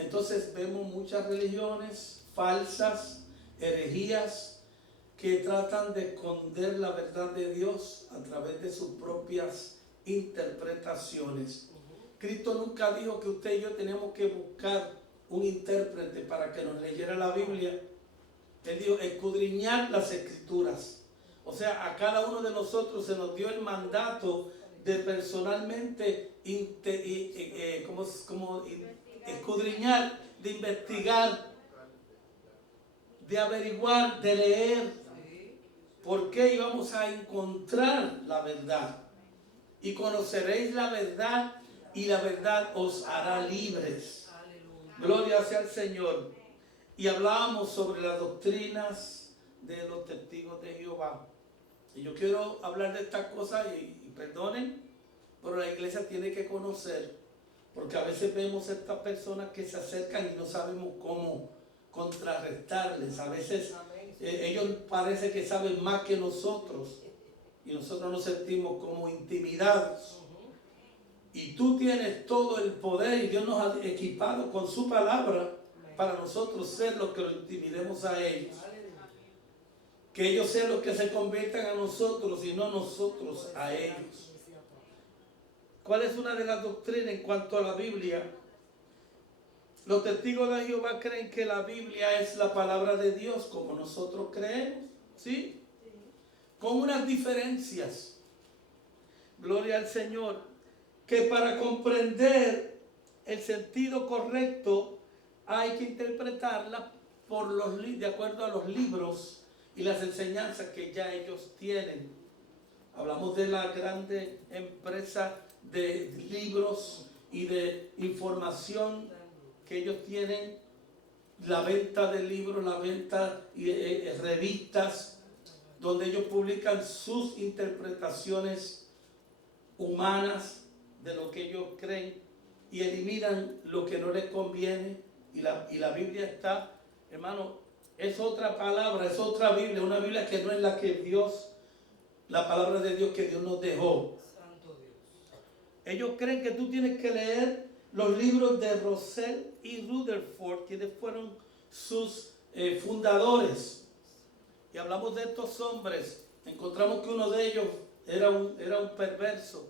Entonces vemos muchas religiones falsas, herejías, que tratan de esconder la verdad de Dios a través de sus propias interpretaciones. Cristo nunca dijo que usted y yo teníamos que buscar un intérprete para que nos leyera la Biblia. Él dijo, escudriñar las Escrituras. O sea, a cada uno de nosotros se nos dio el mandato de personalmente escudriñar, de investigar, de averiguar, de leer. ¿Por qué íbamos a encontrar la verdad? Y conoceréis la verdad, y la verdad os hará libres. Gloria sea al Señor. Y hablábamos sobre las doctrinas de los testigos de Jehová. Y yo quiero hablar de estas cosas y perdonen, pero la iglesia tiene que conocer, porque a veces vemos estas personas que se acercan y no sabemos cómo contrarrestarles. A veces ellos parece que saben más que nosotros y nosotros nos sentimos como intimidados. Y tú tienes todo el poder y Dios nos ha equipado con su palabra para nosotros ser los que lo intimidemos a ellos. Que ellos sean los que se conviertan a nosotros y no nosotros a ellos. ¿Cuál es una de las doctrinas en cuanto a la Biblia? Los testigos de Jehová creen que la Biblia es la palabra de Dios como nosotros creemos, ¿sí? Con unas diferencias. Gloria al Señor. Que para comprender el sentido correcto hay que interpretarla de acuerdo a los libros y las enseñanzas que ya ellos tienen. Hablamos de la grande empresa de libros y de información que ellos tienen, la venta de libros, la venta de revistas, donde ellos publican sus interpretaciones humanas de lo que ellos creen y eliminan lo que no les conviene. Y la Biblia está, hermano, es otra palabra, es otra Biblia, una Biblia que no es la que Dios, la palabra de Dios que Dios nos dejó. Santo Dios. Ellos creen que tú tienes que leer los libros de Russell y Rutherford, quienes fueron sus fundadores. Y hablamos de estos hombres. Encontramos que uno de ellos era un perverso,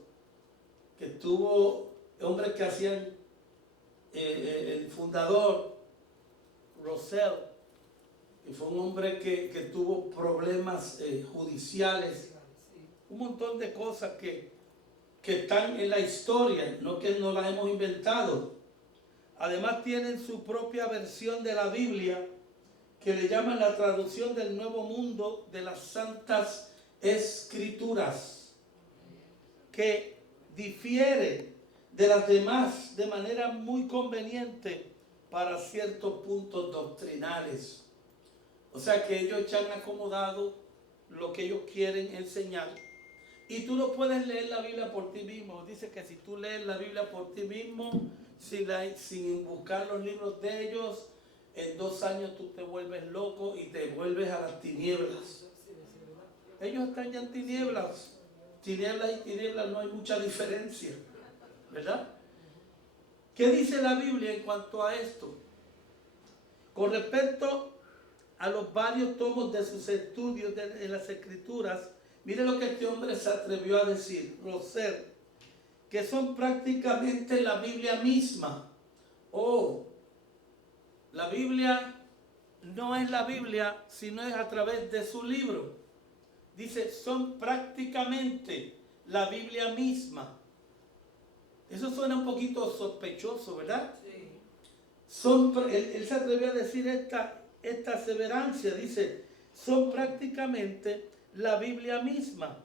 que tuvo hombres que hacían, el fundador, Russell, que fue un hombre que tuvo problemas judiciales, un montón de cosas que están en la historia, no que no las hemos inventado. Además tienen su propia versión de la Biblia, que le llaman la traducción del Nuevo Mundo de las Santas Escrituras, que difiere de las demás de manera muy conveniente para ciertos puntos doctrinales. O sea que ellos ya han acomodado lo que ellos quieren enseñar. Y tú no puedes leer la Biblia por ti mismo. Dice que si tú lees la Biblia por ti mismo, sin buscar los libros de ellos, en 2 años tú te vuelves loco y te vuelves a las tinieblas. Ellos están ya en tinieblas. Tinieblas y tinieblas no hay mucha diferencia, ¿verdad? ¿Qué dice la Biblia en cuanto a esto? Con respecto a los varios tomos de sus estudios en las Escrituras, mire lo que este hombre se atrevió a decir, Russell, que son prácticamente la Biblia misma. La Biblia no es la Biblia, sino es a través de su libro. Dice, son prácticamente la Biblia misma. Eso suena un poquito sospechoso, ¿verdad? Sí. Él se atrevió a decir esta aseverancia, dice, son prácticamente la Biblia misma.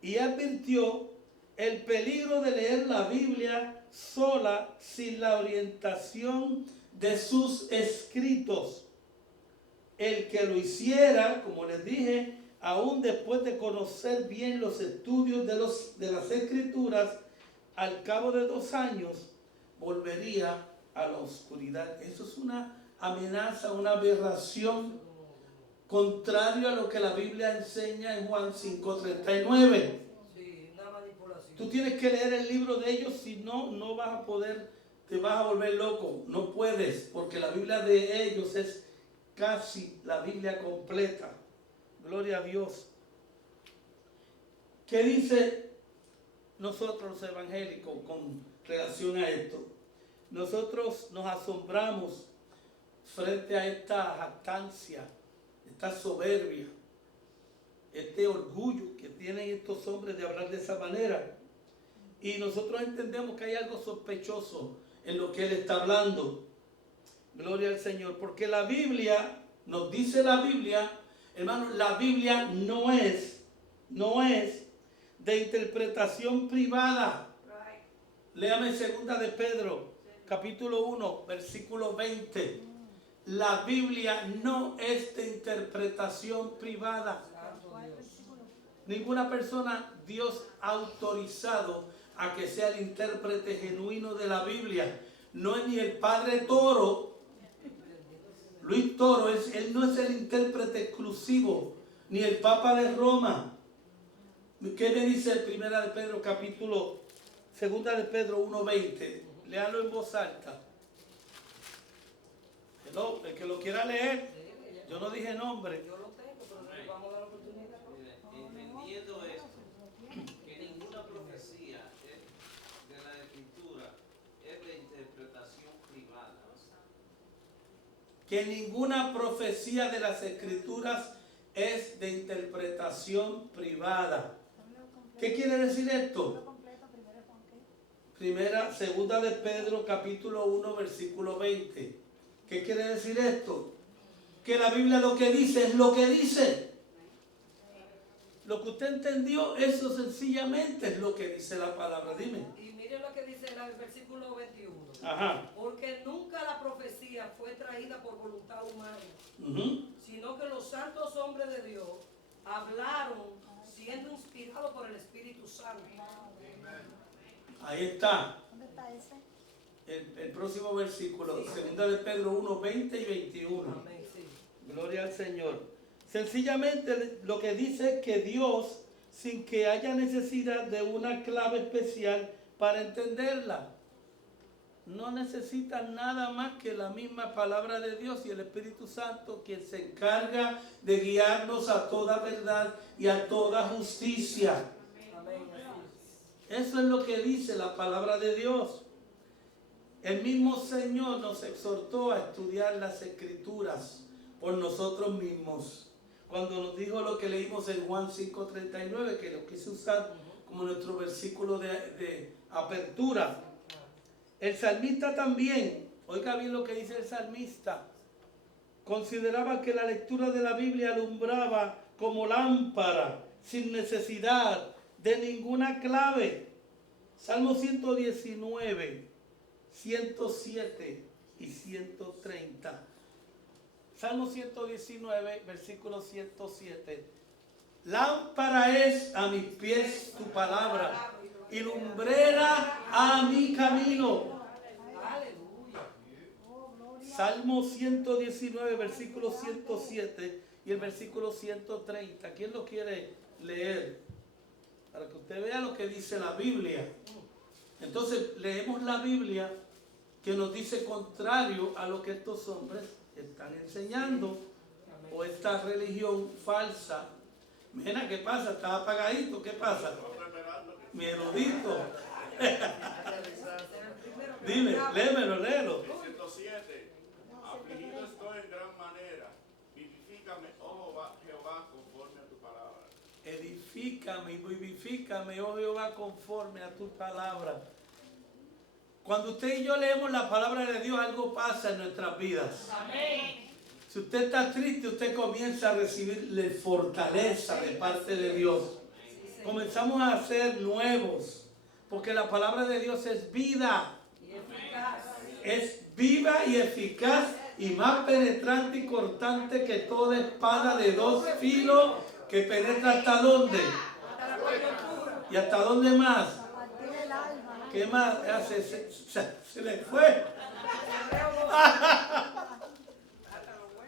Y advirtió el peligro de leer la Biblia sola sin la orientación de sus escritos. El que lo hiciera, como les dije, aún después de conocer bien los estudios de las Escrituras, al cabo de 2 años volvería a la oscuridad. Eso es una amenaza, una aberración, contrario a lo que la Biblia enseña en Juan 5:39. Sí, una manipulación. Tú tienes que leer el libro de ellos, si no, no vas a poder te vas a volver loco. No puedes, porque la Biblia de ellos es casi la Biblia completa. Gloria a Dios. ¿Qué dice nosotros los evangélicos con relación a esto? Nosotros nos asombramos frente a esta jactancia, esta soberbia, este orgullo que tienen estos hombres de hablar de esa manera. Y nosotros entendemos que hay algo sospechoso en lo que él está hablando. Gloria al Señor. Porque la Biblia, nos dice la Biblia, hermano, la Biblia no es de interpretación privada. Léame 2 de Pedro, capítulo 1, versículo 20. La Biblia no es de interpretación privada. Ninguna persona Dios ha autorizado a que sea el intérprete genuino de la Biblia. No es ni el padre Toro, Luis Toro, él no es el intérprete exclusivo, ni el Papa de Roma. ¿Qué me dice Primera de Pedro, capítulo, Segunda de Pedro 1:20? Léalo en voz alta. Hello, el que lo quiera leer, yo no dije nombre. Yo lo tengo, pero no le vamos a dar la oportunidad. Entendiendo esto, que ninguna profecía de la Escritura es de interpretación privada. Que ninguna profecía de las Escrituras es de interpretación privada. ¿Qué quiere decir esto? Segunda de Pedro, capítulo 1, versículo 20. ¿Qué quiere decir esto? Que la Biblia lo que dice es lo que dice. Lo que usted entendió, eso sencillamente es lo que dice la palabra. Dime. Y mire lo que dice el versículo 21. Ajá. Porque nunca la profecía fue traída por voluntad humana, sino que los santos hombres de Dios hablaron siendo inspirados por el Espíritu Santo. Ahí está. ¿Dónde está ese? El próximo versículo, segunda de Pedro 1, 20 y 21. Amén, sí. Gloria al Señor. Sencillamente lo que dice es que Dios, sin que haya necesidad de una clave especial para entenderla, no necesita nada más que la misma palabra de Dios y el Espíritu Santo, quien se encarga de guiarnos a toda verdad y a toda justicia. Amén. Eso es lo que dice la palabra de Dios. El mismo Señor nos exhortó a estudiar las Escrituras por nosotros mismos. Cuando nos dijo lo que leímos en Juan 5:39, que lo quise usar como nuestro versículo de apertura. El salmista también, oiga bien lo que dice el salmista, consideraba que la lectura de la Biblia alumbraba como lámpara, sin necesidad de ninguna clave. Salmo 119, 107 y 130. Salmo 119, versículo 107. Lámpara es a mis pies tu palabra y lumbrera a mi camino. Aleluya. Salmo 119, versículo 107 y el versículo 130. ¿Quién lo quiere leer? Para que usted vea lo que dice la Biblia. Entonces leemos la Biblia, que nos dice contrario a lo que estos hombres están enseñando, o esta religión falsa. Mira, ¿qué pasa? ¿Está apagadito? ¿Qué pasa? Mi erudito. Dime, léelo. 107. Afligido estoy en gran manera. Vivifícame, oh Jehová, conforme a tu palabra. Edifícame y vivifícame, oh Jehová, conforme a tu palabra. Cuando usted y yo leemos la palabra de Dios, algo pasa en nuestras vidas. Amén. Si usted está triste, usted comienza a recibirle fortaleza de parte de Dios. Comenzamos a ser nuevos, porque la palabra de Dios es vida. Y eficaz. Es viva y eficaz y más penetrante y cortante que toda espada de dos filos, que penetra hasta dónde. Hasta la coyuntura. ¿Y hasta dónde más? A partir del alma. ¿Qué más hace? Se le fue.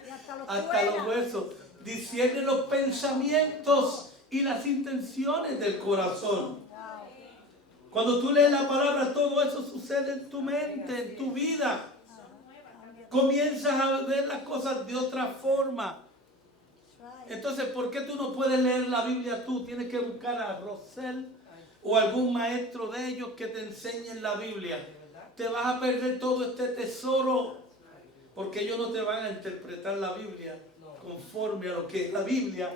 Y hasta los Hasta los huesos. Discierne los pensamientos y las intenciones del corazón. Cuando tú lees la palabra, todo eso sucede en tu mente, en tu vida. Comienzas a ver las cosas de otra forma. Entonces, ¿por qué tú no puedes leer la Biblia tú? Tienes que buscar a Rosel o algún maestro de ellos que te enseñen la Biblia. Te vas a perder todo este tesoro porque ellos no te van a interpretar la Biblia conforme a lo que es la Biblia